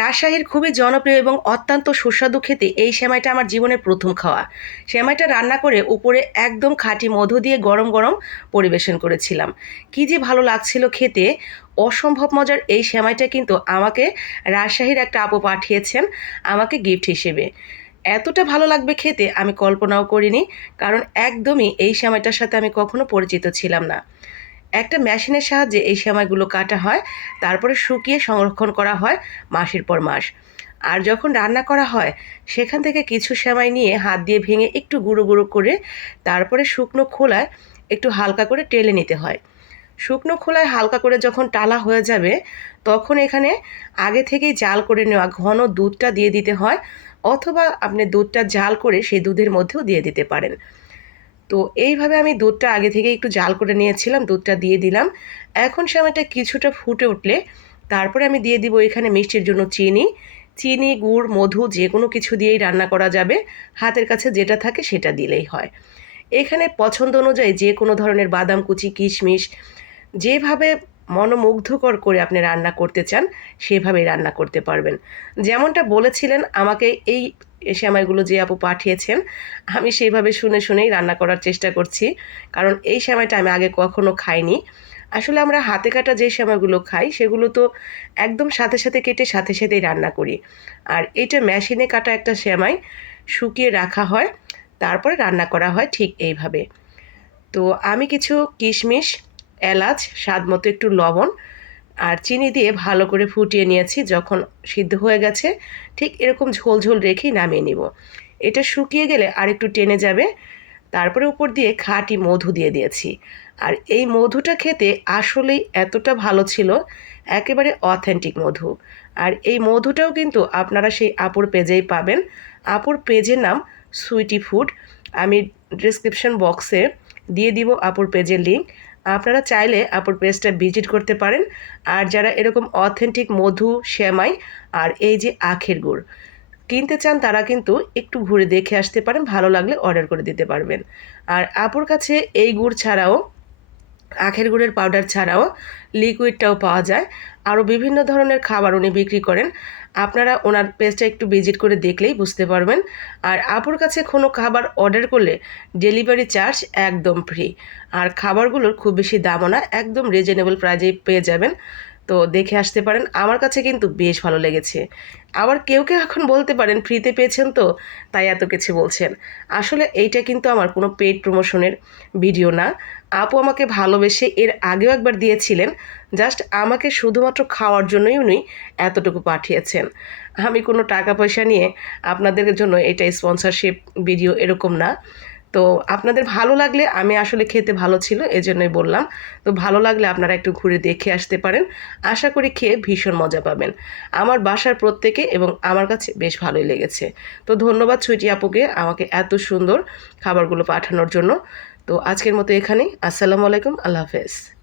রাজশাহীর খুবই জনপ্রিয় এবং অত্যন্ত সুস্বাদু খেতে এই সেমাইটা আমার জীবনের প্রথম খাওয়া। সেমাইটা রান্না করে উপরে একদম খাঁটি মধু দিয়ে গরম গরম পরিবেশন করেছিলাম। কী যে ভালো লাগছিল খেতে। অসম্ভব মজার এই সেমাইটা কিন্তু আমাকে রাজশাহীর একটা আপু পাঠিয়েছেন আমাকে গিফট হিসেবে। এতটা ভালো লাগবে খেতে আমি কল্পনাও করিনি, কারণ একদমই এই সেমাইটার সাথে আমি কখনো পরিচিত ছিলাম না। একটা মেশিনের সাহায্যে এই সেমাইগুলো কাটা হয়, তারপরে শুকিয়ে সংরক্ষণ করা হয় মাসের পর মাস। আর যখন রান্না করা হয়, সেখান থেকে কিছু সেমাই নিয়ে হাত দিয়ে ভেঙে একটু গুঁড়ো গুঁড়ো করে তারপরে শুকনো খোলায় একটু হালকা করে টেলে নিতে হয়। শুকনো খোলায় হালকা করে যখন টালা হয়ে যাবে, তখন এখানে আগে থেকেই জাল করে নেওয়া ঘন দুধটা দিয়ে দিতে হয়, অথবা আপনি দুধটা জাল করে সেই দুধের মধ্যেও দিয়ে দিতে পারেন। তো এইভাবে আমি দুধটা আগে থেকে একটু জাল করে নিয়েছিলাম, দুধটা দিয়ে দিলাম। এখন সময়টা কিছুটা ফুটে উঠলে তারপরে আমি দিয়ে দিব এখানে মিষ্টির জন্য চিনি। চিনি, গুড়, মধু যে কোনো কিছু দিয়েই রান্না করা যাবে। হাতের কাছে যেটা থাকে সেটা দিলেই হয়। এখানে পছন্দ অনুযায়ী যে কোনো ধরনের বাদাম কুচি, কিশমিশ যেভাবে মনোমুগ্ধকর করে আপনি রান্না করতে চান, সেভাবেই রান্না করতে পারবেন। যেমনটা বলেছিলেন, আমাকে এই শ্যামাইগুলো যে আপু পাঠিয়েছেন, আমি সেইভাবে শুনে শুনেই রান্না করার চেষ্টা করছি। কারণ এই শ্যামাইটা আমি আগে কখনো খাইনি। আসলে আমরা হাতে কাটা যে শ্যামাগুলো খাই, সেগুলো তো একদম সাথে সাথে কেটে সাথে সাথেই রান্না করি। আর এটা মেশিনে কাটা একটা শ্যামাই শুকিয়ে রাখা হয়, তারপরে রান্না করা হয় ঠিক এইভাবে। তো আমি কিছু কিশমিশ, এলাচ, স্বাদ মতো একটু লবণ আর চিনি দিয়ে ভালো করে ফুটিয়ে নিয়েছি। যখন সিদ্ধ হয়ে গেছে, ঠিক এরকম ঝোল ঝোল রেখেই নামিয়ে নিব। এটা শুকিয়ে গেলে আর একটু টেনে যাবে। তারপরে উপর দিয়ে খাঁটি মধু দিয়ে দিয়েছি। আর এই মধুটা খেতে আসলেই এতটা ভালো ছিল, একেবারে অথেন্টিক মধু। আর এই মধুটাও কিন্তু আপনারা সেই আপুর পেজেই পাবেন। আপুর পেজের নাম সুইটি ফুড। আমি ডিসক্রিপশন বক্সে দিয়ে দিব আপুর পেজের লিঙ্ক আপনারা চাইলে আপুর পেজটা ভিজিট করতে পারেন। আর যারা এরকম অথেন্টিক মধু শ্যামাই আর এই যে আখের গুড় কিনতে চান, তারা কিন্তু একটু ঘুরে দেখে আসতে পারেন, ভালো লাগলে অর্ডার করে দিতে পারবেন। আর আপুর কাছে এই গুড় ছাড়াও আখের গুড়ের পাউডার ছাড়াও লিকুইডটাও পাওয়া যায়। আরও বিভিন্ন ধরনের খাবার উনি বিক্রি করেন। আপনারা ওনার পেজটা একটু ভিজিট করে দেখলেই বুঝতে পারবেন। আর আপুর কাছে কোনো খাবার অর্ডার করলে ডেলিভারি চার্জ একদম ফ্রি আর খাবারগুলোর খুব বেশি দামও না, একদম রিজনেবল প্রাইজেই পেয়ে যাবেন। তো দেখে আসতে পারেন। আমার কাছে কিন্তু বেশ ভালো লেগেছে। আবার কেউ কেউ এখন বলতে পারেন, ফ্রিতে পেয়েছেন তো? তাই এত কিছু বলছেন। আসলে এইটা কিন্তু আমার কোনো পেড প্রমোশনের ভিডিও না। আপু আমাকে ভালোবেসে এর আগেও একবার দিয়েছিলেন। জাস্ট আমাকে শুধুমাত্র খাওয়ার জন্যই উনি এতটুকু পাঠিয়েছেন। আমি কোনো টাকা পয়সা নিয়ে আপনাদের জন্য এটা স্পন্সরশিপ ভিডিও এরকম না। তো আপনাদের ভালো লাগলে আমি আসলে খেতে ভালো ছিল, এজন্যই বললাম। তো ভালো লাগলে আপনারা একটু ঘুরে দেখে আসতে পারেন। আশা করি খেয়ে ভীষণ মজা পাবেন। আমার বাসার প্রত্যেকে এবং আমার কাছে বেশ ভালোই লেগেছে। তো ধন্যবাদ ছুটি আপুকে আমাকে এত সুন্দর খাবারগুলো পাঠানোর জন্য। তো আজকের মতো এখানেই। আসসালামু আলাইকুম। আল্লাহ হাফেজ।